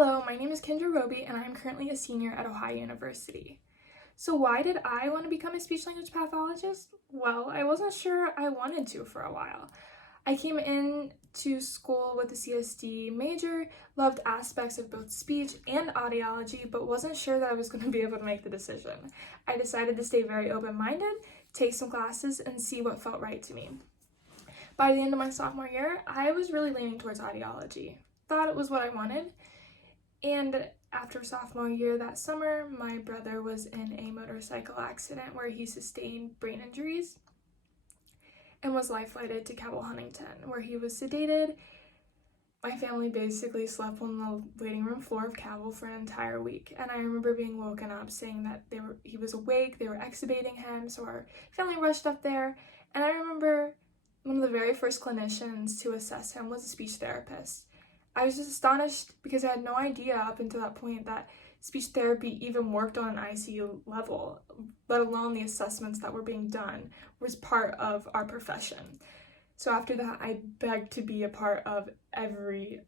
Hello, my name is Kendra Roby and I'm currently a senior at Ohio University. So why did I want to become a speech language pathologist? Well, I wasn't sure I wanted to for a while. I came into school with a CSD major, loved aspects of both speech and audiology, but wasn't sure that I was going to be able to make the decision. I decided to stay very open-minded, take some classes, and see what felt right to me. By the end of my sophomore year, I was really leaning towards audiology. Thought it was what I wanted. And after sophomore year that summer, my brother was in a motorcycle accident where he sustained brain injuries and was life-flighted to Cabell Huntington, where he was sedated. My family basically slept on the waiting room floor of Cabell for an entire week, and I remember being woken up saying that he was awake, they were extubating him, so our family rushed up there, and I remember one of the very first clinicians to assess him was a speech therapist. I was just astonished because I had no idea up until that point that speech therapy even worked on an ICU level, let alone the assessments that were being done was part of our profession. So after that, I begged to be a part of every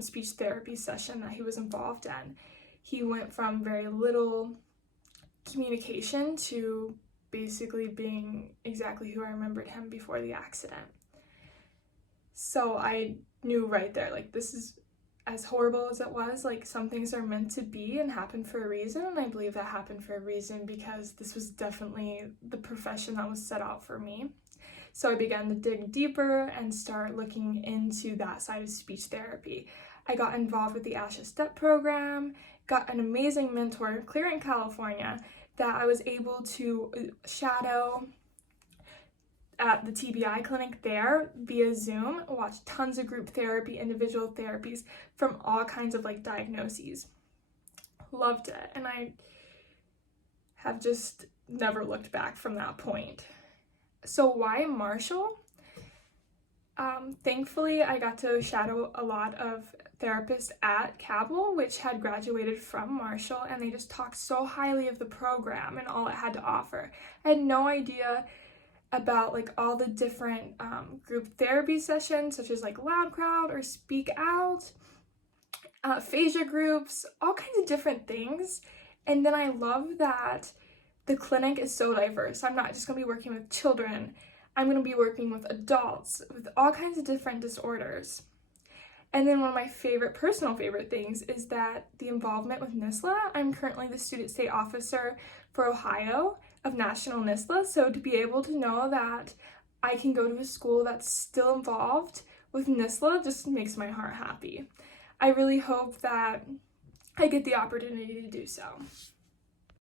speech therapy session that he was involved in. He went from very little communication to basically being exactly who I remembered him before the accident. So I knew right there, like, this is as horrible as it was, like, some things are meant to be and happen for a reason, and I believe that happened for a reason because this was definitely the profession that was set out for me. So I began to dig deeper and start looking into that side of speech therapy. I got involved with the ASHA STEP program, got an amazing mentor clear in California that I was able to shadow at the TBI clinic there via Zoom, watch tons of group therapy, individual therapies from all kinds of diagnoses. Loved it, and I have just never looked back from that point. So why Marshall? Thankfully, I got to shadow a lot of therapists at Cabell, which had graduated from Marshall, and they just talked so highly of the program and all it had to offer. I had no idea about all the different group therapy sessions, such as Loud Crowd or Speak Out, aphasia groups, all kinds of different things. And then I love that the clinic is so diverse. I'm not just going to be working with children. I'm going to be working with adults with all kinds of different disorders. And then one of my personal favorite things is that the involvement with NISLA. I'm currently the student state officer for Ohio of National NISLA, so to be able to know that I can go to a school that's still involved with NISLA just makes my heart happy. I really hope that I get the opportunity to do so.